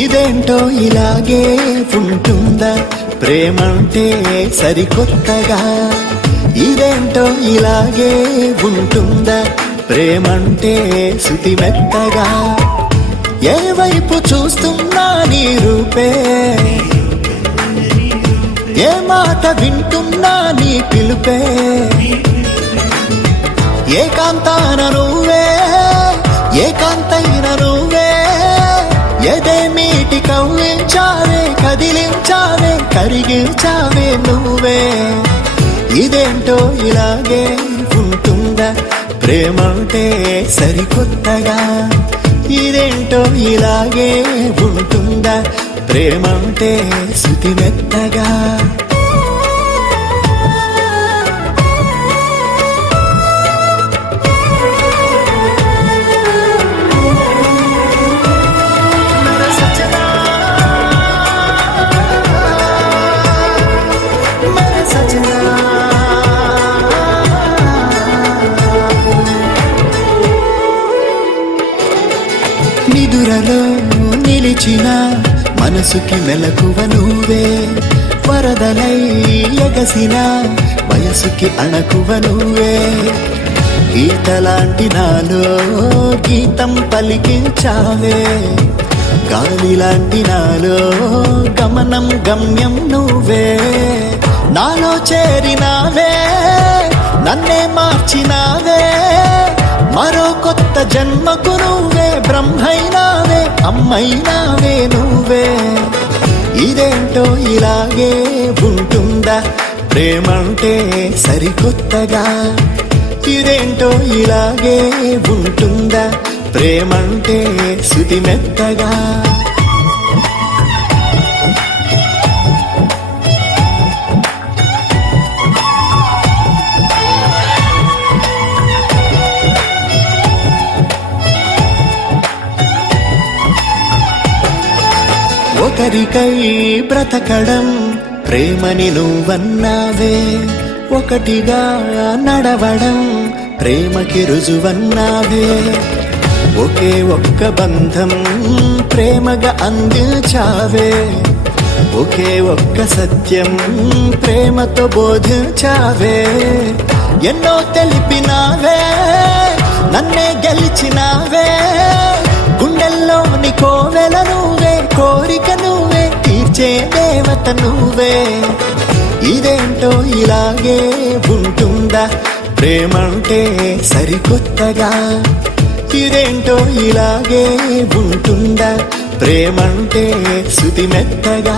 ఇదేంటో ఇలాగే ఉంటుందా ప్రేమంటే సరికొత్తగా, ఇదేంటో ఇలాగే ఉంటుందా ప్రేమంటే శృతి మెత్తగా. ఏ వైపు చూస్తున్నా నీ రూపే, ఏ మాట వింటున్నా నీ పిలుపే, ఏకాంతాన నువ్వే ఏకాంతైన నువ్వే, ఎదేమీటి కవ్వించావే కదిలించావే కరిగించావే నువ్వే. ఇదేంటో ఇలాగే ఉంటుందా ప్రేమంటే సరికొత్తగా, ఇదేంటో ఇలాగే ఉంటుందా ప్రేమంటే శృతి మెత్తగా. నిదురలో నిలిచిన మనసుకి మెలకువ నువ్వే, వరదలై ఎగసిన వయసుకి అణకువ నువ్వే. గీతలాంటి నాలో గీతం పలికించావే, గాలిలాంటి నాలో గమనం గమ్యం నువ్వే. నాలో చేరినావే నన్నే మార్చినావే, మరో కొత్త జన్మకు నువ్వే బ్రహ్మైనావే అమ్మైనావే నువ్వే. ఇదేంటో ఇలాగే ఉంటుందా ప్రేమంటే సరికొత్తగా, ఇదేంటో ఇలాగే ఉంటుందా ప్రేమంటే శృతి మెత్తగా. ఒకరికై బ్రతకడం ప్రేమని నువ్వన్నావే, ఒకటిగా నడవడం ప్రేమకి రుజువన్నావే. ఒకే ఒక్క బంధం ప్రేమగా అందించావే, ఒకే ఒక్క సత్యం ప్రేమతో బోధించావే. ఎన్నో తెలిపినావే నన్నే గెలిచినావే, గుండెల్లోని కోవెల నువ్వే, కోరిక నువ్వే, తీర్చే దేవత నువ్వే. ఇదేంటో ఇలాగే ఉంటుందా ప్రేమంటే సరికొత్తగా, ఇదేంటో ఇలాగే ఉంటుందా ప్రేమంటే శృతి మెత్తగా.